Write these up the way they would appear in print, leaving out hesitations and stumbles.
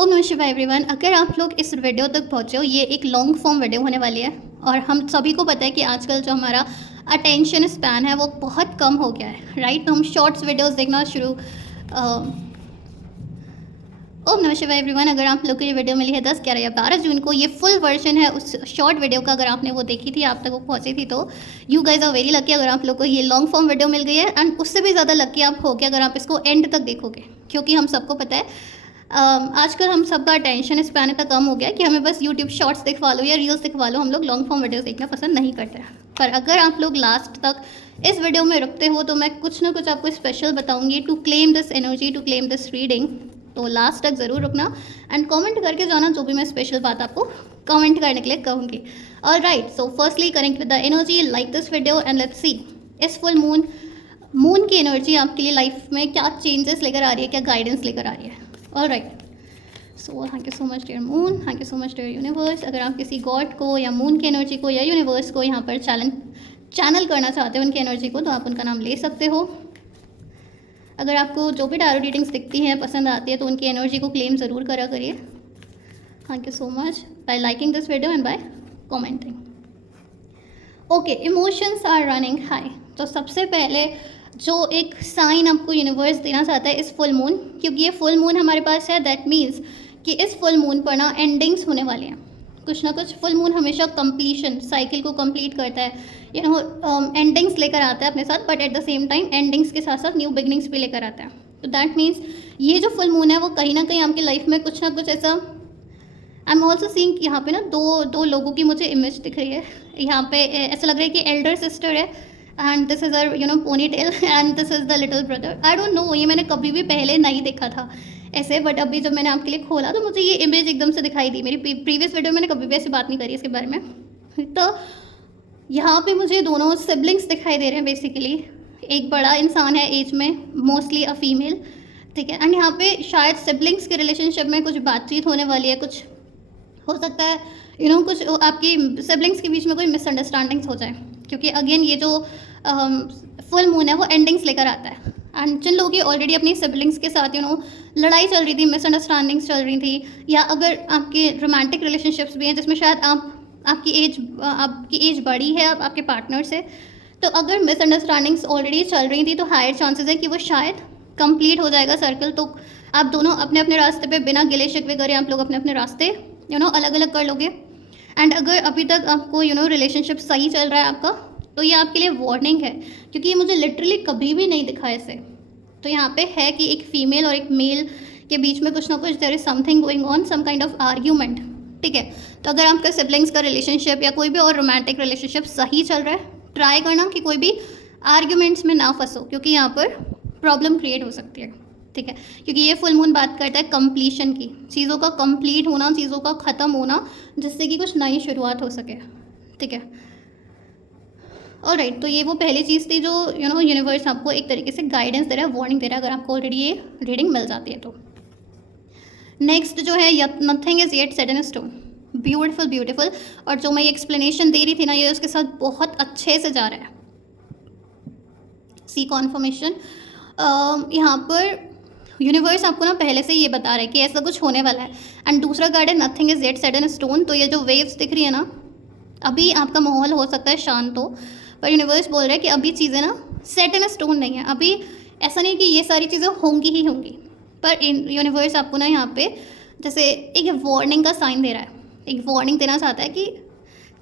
ओम नमः शिवाय एवरीवन। अगर आप लोग इस वीडियो तक पहुँचे हो, ये एक लॉन्ग फॉर्म वीडियो होने वाली है और हम सभी को पता है कि आजकल जो हमारा अटेंशन स्पैन है वो बहुत कम हो गया है, राइट। तो हम शॉर्ट्स वीडियोस देखना शुरू ओम नमः शिवाय एवरीवन। अगर आप लोग को ये वीडियो मिली है 10, 11 या 12 जून को, ये फुल वर्जन है उस शॉर्ट वीडियो का। अगर आपने वो देखी थी, आप तक वो पहुँची थी, तो you guys are very lucky अगर आप लोग को ये लॉन्ग फॉर्म वीडियो मिल गई है। एंड उससे भी ज़्यादा लकी आप होगे अगर आप इसको एंड तक देखोगे, क्योंकि हम सबको पता है आजकल हम सबका अटेंशन स्पैन इतना कम हो गया कि हमें बस यूट्यूब शॉर्ट्स दिखवा लो या रील्स दिखवा लो, हम लोग लॉन्ग फॉर्म वीडियोस देखना पसंद नहीं करते। पर अगर आप लोग लास्ट तक इस वीडियो में रुकते हो तो मैं कुछ ना कुछ आपको स्पेशल बताऊंगी to claim this energy, to claim this reading. तो लास्ट तक ज़रूर रुकना एंड कमेंट करके जाना जो भी मैं स्पेशल बात आपको कमेंट करने के लिए कहूँगी। All right, so firstly connect with the energy, like this video and let's see इस फुल मून की एनर्जी आपके लिए लाइफ में क्या चेंजेस लेकर आ रही है, क्या गाइडेंस लेकर आ रही है। All right, so thank you so much dear moon, thank you so much dear universe. अगर आप किसी गॉड को या मून की एनर्जी को या यूनिवर्स को यहाँ पर चैनल करना चाहते हो उनकी एनर्जी को, तो आप उनका नाम ले सकते हो। अगर आपको जो भी टैरो रीडिंग्स दिखती हैं पसंद आती है तो उनकी एनर्जी को क्लेम ज़रूर करा करिए। Thank you so much by liking this video and by commenting. Okay, emotions are running high. तो सबसे पहले जो एक साइन आपको यूनिवर्स देना चाहता है इस फुल मून, क्योंकि ये फुल मून हमारे पास है, दैट मीन्स कि इस फुल मून पर ना एंडिंग्स होने वाले हैं। कुछ ना कुछ फुल मून हमेशा कंप्लीशन साइकिल को कंप्लीट करता है, एंडिंग्स लेकर आता है अपने साथ, but at the same time endings के साथ साथ न्यू बिगनिंग्स भी लेकर आता है। तो दैट मीन्स ये जो फुल मून है वो कहीं ना कहीं आपकी लाइफ में कुछ ना कुछ ऐसा, आई एम ऑल्सो सीइंग यहाँ पे ना दो लोगों की मुझे इमेज दिख रही है। यहाँ पे ऐसा लग रहा है कि एल्डर सिस्टर है and this is her ponytail and this is the little brother. I don't know, ये मैंने कभी भी पहले नहीं देखा था ऐसे, बट अभी जब मैंने आपके लिए खोला तो मुझे ये इमेज एकदम से दिखाई दी। मेरी प्रीवियस वीडियो में मैंने कभी भी ऐसी बात नहीं करी इसके बारे में। तो यहाँ पे मुझे दोनों सिबलिंग्स दिखाई दे रहे हैं बेसिकली। एक बड़ा इंसान है एज में, मोस्टली अ फीमेल, ठीक है। एंड यहाँ पे शायद सिबलिंग्स के रिलेशनशिप में कुछ बातचीत होने वाली है, कुछ हो सकता है कुछ आपकी सिबलिंग्स के बीच में कोई मिसअंडरस्टैंडिंग्स हो जाए, क्योंकि अगेन ये जो फुल मून है वो एंडिंग्स लेकर आता है। एंड जिन लोगों की ऑलरेडी अपनी सिबलिंग्स के साथ लड़ाई चल रही थी, मिसअंडरस्टैंडिंग्स चल रही थी, या अगर आपके रोमांटिक रिलेशनशिप्स भी हैं जिसमें शायद आपकी एज बड़ी है आपके पार्टनर से, तो अगर मिसअंडरस्टैंडिंग्स ऑलरेडी चल रही थी तो हायर चांसेस है कि वो शायद कंप्लीट हो जाएगा सर्कल। तो आप दोनों अपने अपने रास्ते पे बिना गिले शिकवे करे आप लोग अपने अपने रास्ते अलग अलग कर लोगे। एंड अगर अभी तक आपको रिलेशनशिप सही चल रहा है आपका, तो ये आपके लिए वार्निंग है, क्योंकि ये मुझे लिटरली कभी भी नहीं दिखा ऐसे। तो यहाँ पे है कि एक फीमेल और एक मेल के बीच में कुछ ना कुछ there is something going on, some kind of argument, ठीक है। तो अगर आपका सिबलिंग्स का रिलेशनशिप या कोई भी और रोमांटिक रिलेशनशिप सही चल रहा है, ट्राई करना कि कोई भी आर्ग्यूमेंट्स में ना फंसो, क्योंकि यहाँ पर प्रॉब्लम क्रिएट हो सकती है, ठीक है। क्योंकि ये फुल मून बात करता है कंप्लीशन की, चीज़ों का कंप्लीट होना, चीज़ों का ख़त्म होना, जिससे कि कुछ नई शुरुआत हो सके, ठीक है। ऑलराइट, तो ये वो पहली चीज़ थी जो यूनिवर्स आपको एक तरीके से गाइडेंस दे रहा है, वार्निंग दे रहा है, अगर आपको ऑलरेडी ये रीडिंग मिल जाती है तो। नेक्स्ट जो है, nothing is yet set in stone. Beautiful beautiful. और जो मैं ये एक्सप्लेनेशन दे रही थी ना, ये उसके साथ बहुत अच्छे से जा रहा है। सी कॉन्फर्मेशन, यहाँ पर यूनिवर्स आपको ना पहले से ये बता रहा है कि ऐसा कुछ होने वाला है। एंड दूसरा कार्ड है nothing is yet set in stone. तो ये जो वेव्स दिख रही है ना, अभी आपका माहौल हो सकता है शांत हो, पर यूनिवर्स बोल रहा है कि अभी चीज़ें ना सेट इन स्टोन नहीं है। अभी ऐसा नहीं कि ये सारी चीज़ें होंगी ही होंगी, पर यूनिवर्स आपको ना यहाँ पे जैसे एक वार्निंग का साइन दे रहा है, एक वार्निंग देना चाहता है कि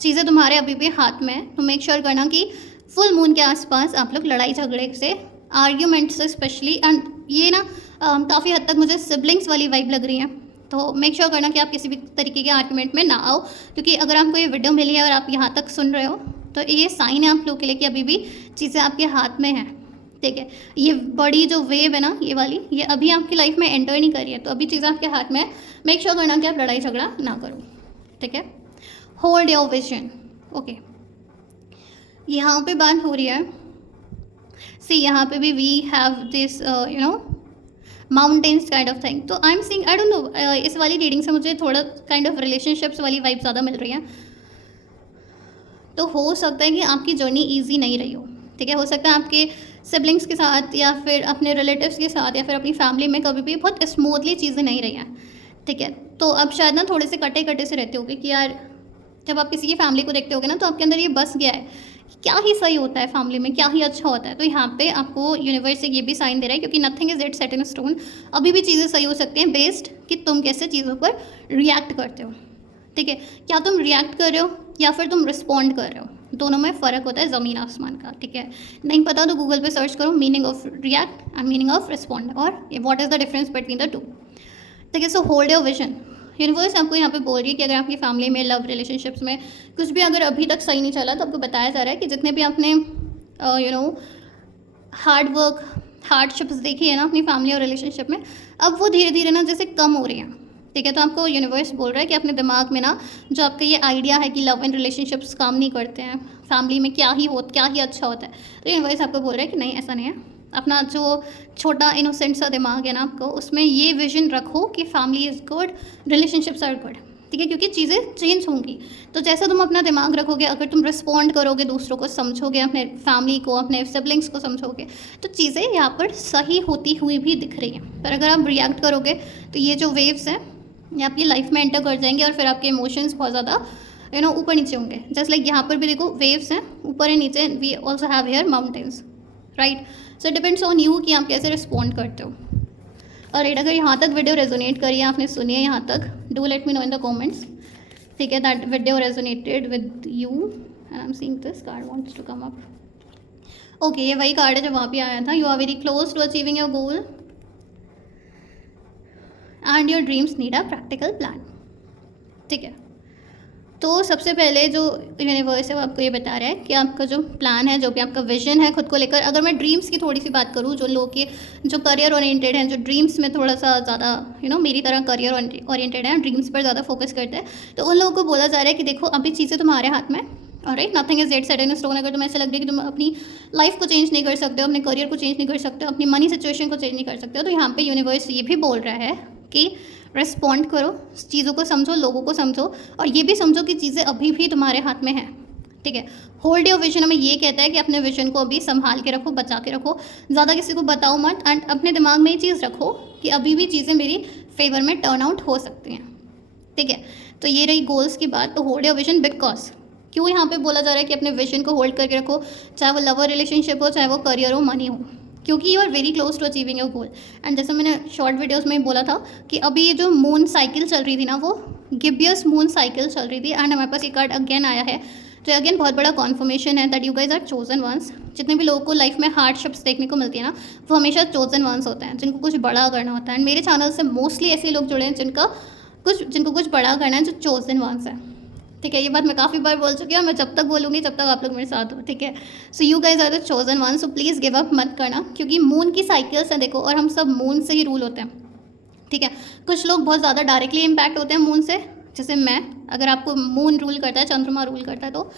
चीज़ें तुम्हारे अभी भी हाथ में है। तो मेक श्योर करना कि फुल मून के आसपास आप लोग लड़ाई झगड़े से, आर्ग्यूमेंट से स्पेशली, एंड ये ना काफ़ी हद तक मुझे सिबलिंग्स वाली वाइब लग रही है। तो मेक श्योर करना कि आप किसी भी तरीके के आर्ग्यूमेंट में ना आओ, क्योंकि अगर आपको ये वीडियो मिली है और आप यहाँ तक सुन रहे हो तो ये साइन है आप लोगों के लिए कि अभी भी चीज़ें आपके हाथ में हैं, ठीक है। ये बड़ी जो वेव है ना, ये वाली, ये अभी आपकी लाइफ में एंटर नहीं करी है, तो अभी चीज़ें आपके हाथ में है। मेक श्योर करना कि आप लड़ाई झगड़ा ना करो, ठीक है। Hold your vision. ओके, यहाँ पे बात हो रही है, सी यहाँ पे भी we have this mountains kind of thing. तो I am seeing, I don't know, इस वाली रीडिंग से मुझे थोड़ा काइंड ऑफ रिलेशनशिप्स वाली वाइब ज़्यादा मिल रही है। तो हो सकता है कि आपकी जर्नी ईजी नहीं रही हो, ठीक है। हो सकता है आपके सिबलिंग्स के साथ या फिर अपने रिलेटिव्स के साथ या फिर अपनी फैमिली में कभी भी बहुत स्मूथली चीज़ें नहीं रही हैं, ठीक है। तो अब शायद ना थोड़े से कटे कटे से रहते होगे कि यार जब आप किसी की फैमिली को देखते होगे ना तो आपके अंदर ये बस गया है कि क्या ही सही होता है फैमिली में, क्या ही अच्छा होता है। तो यहाँ पे आपको यूनिवर्स से ये भी साइन दे रहा है, क्योंकि nothing is it set in stone. अभी भी चीज़ें सही हो सकती हैं बेस्ड कि तुम कैसे चीज़ों पर रिएक्ट करते हो। ठीक है, क्या तुम रिएक्ट कर रहे हो या फिर तुम रिस्पॉन्ड कर रहे हो, दोनों में फ़र्क होता है ज़मीन आसमान का। ठीक है, नहीं पता तो गूगल पे सर्च करो meaning of react and meaning of respond, और what is the difference between the two. ठीक है, so hold your vision. Universe आपको यहाँ पे बोल रही है कि अगर आपकी फैमिली में, लव रिलेशनशिप्स में कुछ भी अगर अभी तक सही नहीं चला, तो आपको बताया जा रहा है कि जितने भी आपने हार्ड वर्क, हार्डशिप्स देखी है ना अपनी फैमिली और रिलेशनशिप में, अब वो धीरे धीरे ना जैसे कम हो रही हैं। ठीक है, तो आपको यूनिवर्स बोल रहा है कि अपने दिमाग में ना जो आपका ये आइडिया है कि लव एंड रिलेशनशिप्स काम नहीं करते हैं, फैमिली में क्या ही अच्छा होता है, तो यूनिवर्स आपको बोल रहा है कि नहीं, ऐसा नहीं है। अपना जो छोटा इनोसेंट सा दिमाग है ना आपको, उसमें ये विजन रखो कि family is good, relationships are good. ठीक है, क्योंकि चीज़ें चेंज होंगी। तो जैसा तुम अपना दिमाग रखोगे, अगर तुम रिस्पॉन्ड करोगे, दूसरों को समझोगे, अपने फैमिली को, अपने सिबलिंग्स को समझोगे, तो चीज़ें यहाँ पर सही होती हुई भी दिख रही हैं। पर अगर आप रिएक्ट करोगे तो ये जो वेव्स हैं ये आपकी लाइफ में एंटर कर जाएंगे और फिर आपके इमोशंस बहुत ज़्यादा ऊपर नीचे होंगे। जस्ट लाइक यहाँ पर भी देखो वेव्स हैं ऊपर एंड नीचे, we also have here mountains, right. So depends on you कि आप कैसे रिस्पॉन्ड करते हो। और अगर यहाँ तक वीडियो रेजोनेट करी है, आपने सुनी है यहाँ तक, do let me know in the comments. ठीक है, that video resonated with you and I am seeing this card wants to come up. Okay, ये वही कार्ड है जो वहाँ पे आया था। You are very close to achieving your goal and your dreams need a practical plan. ठीक है, तो सबसे पहले जो यूनिवर्स है वो आपको ये बता रहा है कि आपका जो प्लान है, जो भी आपका विजन है खुद को लेकर, अगर मैं ड्रीम्स की थोड़ी सी बात करूँ, जो लोग के जो करियर ओरिएंटेड हैं, जो ड्रीम्स में थोड़ा सा ज़्यादा मेरी तरह करियर ओरिएंटेड है, ड्रीम्स पर ज़्यादा फोकस करते हैं, तो उन लोगों को बोला जा रहा है कि देखो अभी चीज़ें तुम्हारे हाथ में, right, nothing is set in stone. अगर तुम्हें ऐसा लग रहा है कि तुम अपनी लाइफ को चेंज नहीं कर सकते हो, अपने करियर को चेंज नहीं कर सकते हो, अपनी मनी सिचुएशन को चेंज नहीं कर सकते हो, तो यहाँ पे यूनिवर्स ये भी बोल रहा है कि रिस्पॉन्ड करो, चीज़ों को समझो, लोगों को समझो, और ये भी समझो कि चीज़ें अभी भी तुम्हारे हाथ में हैं। ठीक है, होल्ड योर विजन हमें ये कहता है कि अपने विजन को अभी संभाल के रखो, बचा के रखो, ज़्यादा किसी को बताओ मत, एंड अपने दिमाग में ये चीज़ रखो कि अभी भी चीज़ें मेरी फेवर में टर्न आउट हो सकती हैं। ठीक है, तो ये रही गोल्स की बात। तो होल्ड योर विजन बिकॉज, क्यों यहाँ पे बोला जा रहा है कि अपने विजन को होल्ड करके रखो, चाहे वो लवर रिलेशनशिप हो, चाहे वो करियर हो, मनी हो, क्योंकि you are very close to achieving your goal. And जैसे मैंने शॉर्ट वीडियोस में बोला था कि अभी ये जो मून साइकिल चल रही थी ना, वो गिबियस मून साइकिल चल रही थी, एंड हमारे पास ये कार्ड अगेन आया है, तो अगेन बहुत बड़ा कॉन्फर्मेशन है that you guys are chosen ones. जितने भी लोगों को लाइफ में हार्डशिप्स देखने को मिलती है ना, वो हमेशा चोजन वंस होते हैं, जिनको कुछ बड़ा करना होता है। एंड मेरे चैनल से मोस्टली ऐसे लोग जुड़े हैं जिनको कुछ बड़ा करना है, जो चोजन वंस है। ठीक है, ये बात मैं काफ़ी बार बोल चुकी हूँ, मैं जब तक बोलूँगी जब तक आप लोग मेरे साथ हो। ठीक है, so you guys are the chosen one, so please give up मत करना, क्योंकि मून की साइकिल्स हैं देखो, और हम सब मून से ही रूल होते हैं। ठीक है, कुछ लोग बहुत ज़्यादा डायरेक्टली इम्पैक्ट होते हैं मून से, जैसे मैं, अगर आपको मून रूल करता है, चंद्रमा रूल करता है, तो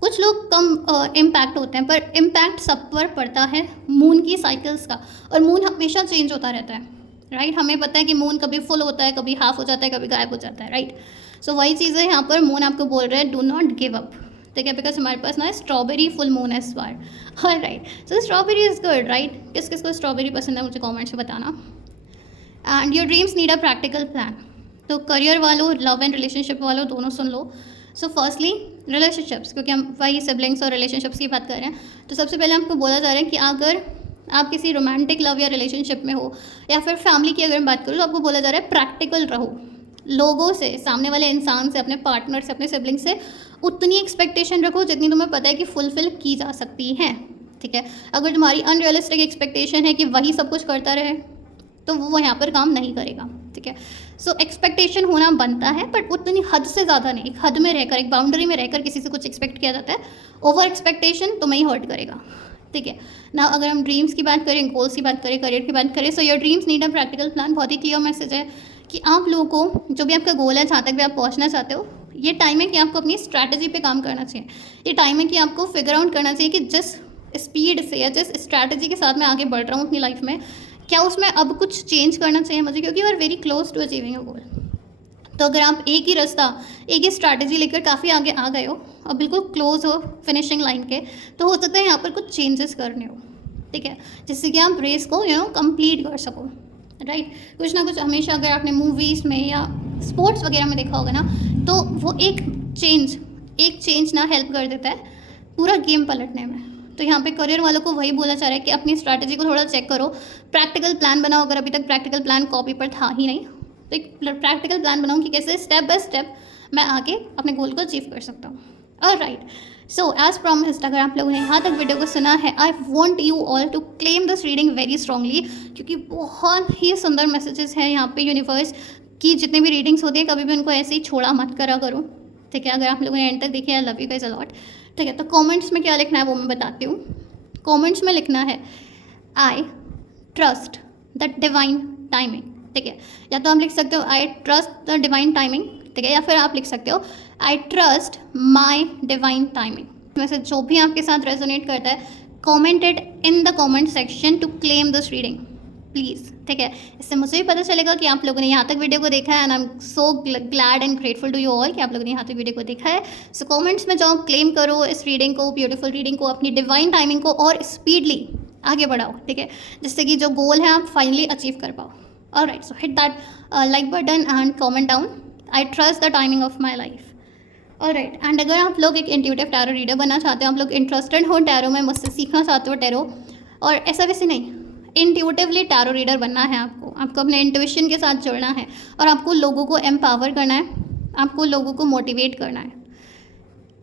कुछ लोग कम इम्पैक्ट होते हैं, पर इम्पैक्ट सब पर पड़ता है मून की साइकिल्स का, और मून हमेशा चेंज होता रहता है, राइट। हमें पता है कि मून कभी फुल होता है, कभी हाफ हो जाता है, कभी गायब हो जाता है, राइट। सो वही चीज़ है यहाँ पर, मून आपको बोल रहा है डू नॉट गिव अप। ठीक है, बिकॉज हमारे पास ना स्ट्रॉबेरी फुल मून है इस बार, right. So strawberry is good, right. किस किस को स्ट्रॉबेरी पसंद है मुझे कमेंट्स में बताना। And your dreams need a practical plan. तो करियर वालों, लव एंड रिलेशनशिप वालों, दोनों सुन लो। सो फर्स्टली रिलेशनशिप्स, क्योंकि हम वही सिबलिंग्स और रिलेशनशिप्स की बात कर रहे हैं, तो सबसे पहले आपको बोला जा रहा है कि अगर आप किसी रोमांटिक लव या रिलेशनशिप में हो, या फिर फैमिली की अगर मैं बात करूँ, तो आपको बोला जा रहा है प्रैक्टिकल रहो। लोगों से, सामने वाले इंसान से, अपने पार्टनर से, अपने सिबलिंग से उतनी एक्सपेक्टेशन रखो जितनी तुम्हें पता है कि फुलफिल की जा सकती है। ठीक है, अगर तुम्हारी अनरियलिस्टिक एक्सपेक्टेशन है कि वही सब कुछ करता रहे, तो वो यहाँ पर काम नहीं करेगा। ठीक है, सो एक्सपेक्टेशन होना बनता है, बट उतनी हद से ज़्यादा नहीं, एक हद में रहकर, एक बाउंड्री में रहकर किसी से कुछ एक्सपेक्ट किया जाता है। ओवर एक्सपेक्टेशन तुम्हें ही हर्ट करेगा। ठीक है ना, अगर हम ड्रीम्स की बात करें, गोल्स की बात करें, करियर की बात करें, so your dreams need a practical plan. बहुत ही क्लियर मैसेज है कि आप लोगों को जो भी आपका गोल है, जहाँ तक भी आप पहुँचना चाहते हो, ये टाइम है कि आपको अपनी स्ट्रैटेजी पे काम करना चाहिए। ये टाइम है कि आपको फिगर आउट करना चाहिए कि जिस स्पीड से या जिस स्ट्रैटेजी के साथ मैं आगे बढ़ रहा हूँ अपनी लाइफ में, क्या उसमें अब कुछ चेंज करना चाहिए मुझे, क्योंकि you are very close to achieving your goal. तो अगर आप एक ही रास्ता, एक ही स्ट्रैटेजी लेकर काफ़ी आगे आ गए हो और बिल्कुल क्लोज हो फिनिशिंग लाइन के, तो हो सकता है यहाँ पर कुछ चेंजेस करने हो। ठीक है, जिससे कि आप रेस को कंप्लीट कर सको। राइट। कुछ ना कुछ हमेशा अगर आपने मूवीज़ में या स्पोर्ट्स वगैरह में देखा होगा ना, तो वो एक चेंज ना हेल्प कर देता है पूरा गेम पलटने में। तो यहाँ पे करियर वालों को वही बोला जा रहा है कि अपनी स्ट्रैटेजी को थोड़ा चेक करो, प्रैक्टिकल प्लान बनाओ। अगर अभी तक प्रैक्टिकल प्लान कॉपी पर था ही नहीं, तो एक प्रैक्टिकल प्लान बनाओ कि कैसे स्टेप बाय स्टेप मैं आगे अपने गोल को अचीव कर सकता हूँ। ऑलराइट, सो एज प्रॉमिस्ड, अगर आप लोगों ने यहाँ तक वीडियो को सुना है, I want you all to claim this reading very strongly, क्योंकि बहुत ही सुंदर मैसेजेस हैं यहाँ पे। यूनिवर्स की जितने भी रीडिंग्स होती हैं, कभी भी उनको ऐसे ही छोड़ा मत करा करो, ठीक है। अगर आप लोगों ने एंड तक देखी, I love you guys a lot, ठीक है। तो कमेंट्स में क्या लिखना है वो मैं बताती हूँ। कमेंट्स में लिखना है I trust the divine timing, ठीक है। या तो आप लिख सकते हो I trust the divine timing, ठीक है, या फिर आप लिख सकते हो I trust my divine timing. वैसे जो भी आपके साथ रेजोनेट करता है, commented in the comment section two claim this reading please, ठीक है। इससे मुझे भी पता चलेगा कि आप लोगों ने यहाँ तक वीडियो को देखा है, and I am so glad and grateful to you all कि आप लोगों ने यहाँ तक वीडियो को देखा है। सो कमेंट्स में जाओ, क्लेम करो इस रीडिंग को, ब्यूटीफुल रीडिंग को, अपनी डिवाइन टाइमिंग को, और स्पीडली आगे बढ़ाओ, ठीक है, जिससे कि जो गोल है आप फाइनली अचीव कर पाओ। Alright, so hit that like button and comment down I trust the timing of my life. Alright, and अगर आप लोग एक इंट्यूटिव टैरो रीडर बनना चाहते हो, आप लोग इंटरेस्टेड हो टैरो में, मुझसे सीखना चाहते हो टैरो, और ऐसा वैसे नहीं, इंट्यूटिवली टैरो रीडर बनना है आपको अपने इंट्यूशन के साथ जुड़ना है, और आपको लोगों को एम्पावर करना है, आपको लोगों को मोटिवेट करना है।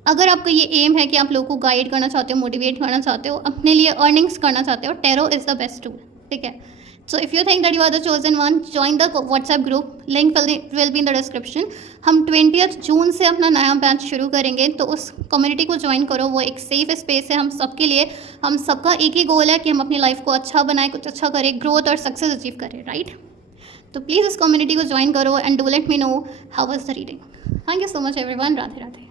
अगर आपका ये एम है कि आप लोगों को गाइड करना चाहते हो, मोटिवेट करना चाहते हो, अपने लिए अर्निंग्स करना चाहते हो, tarot is the best tool, ठीक है। So if you think that you are the chosen one, join the WhatsApp group, link will be in the description. हम 20 जून से अपना नया बैच शुरू करेंगे, तो उस कम्युनिटी को ज्वाइन करो। वो एक सेफ स्पेस है हम सबके लिए। हम सबका एक ही गोल है कि हम अपनी लाइफ को अच्छा बनाएं, कुछ अच्छा करें, ग्रोथ और सक्सेस अचीव करें, राइट। तो प्लीज़ इस कम्युनिटी को ज्वाइन करो and do let me know how was the reading. Thank you so much everyone. Radhe Radhe.